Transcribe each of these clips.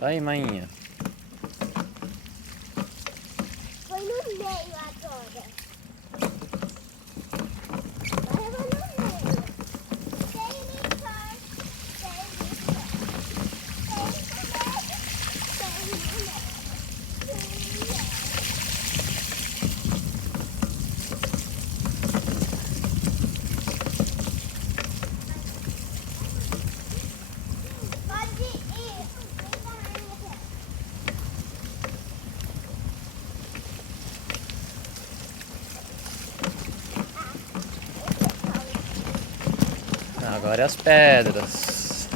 Isso aí, mainha. Foi no meio agora. Leva no meio. Sem limpar. Sem limpar. Sem mulher. Sem mulher. Pode ir. Vem cá, minha. Agora é as pedras.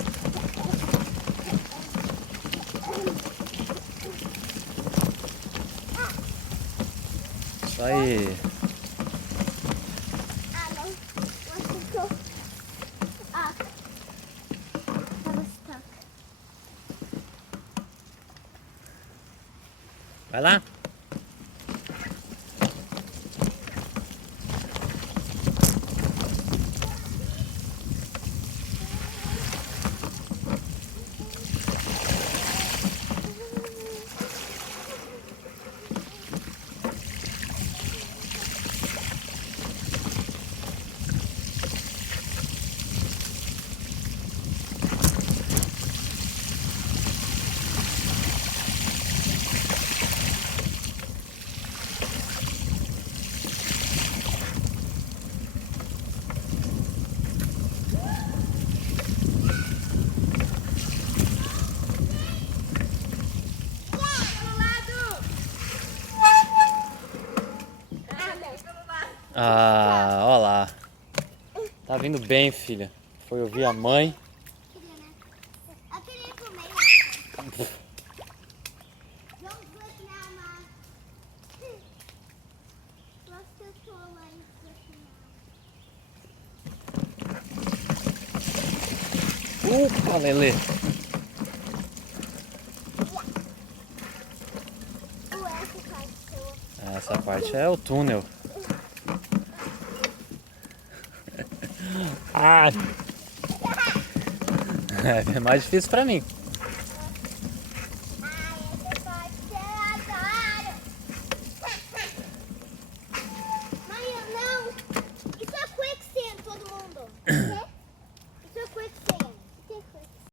Isso aí. Ah, não. Machucou. Ah. Tava stuck. Vai lá. Ah, ó lá. Tá vindo bem, filha. Foi ouvir a mãe. Eu queria comer. Don't flip now, Mom. Let's just go and flip now. Upa, Lelê. Essa parte sua. Essa parte é o túnel. Ah! É mais difícil pra mim.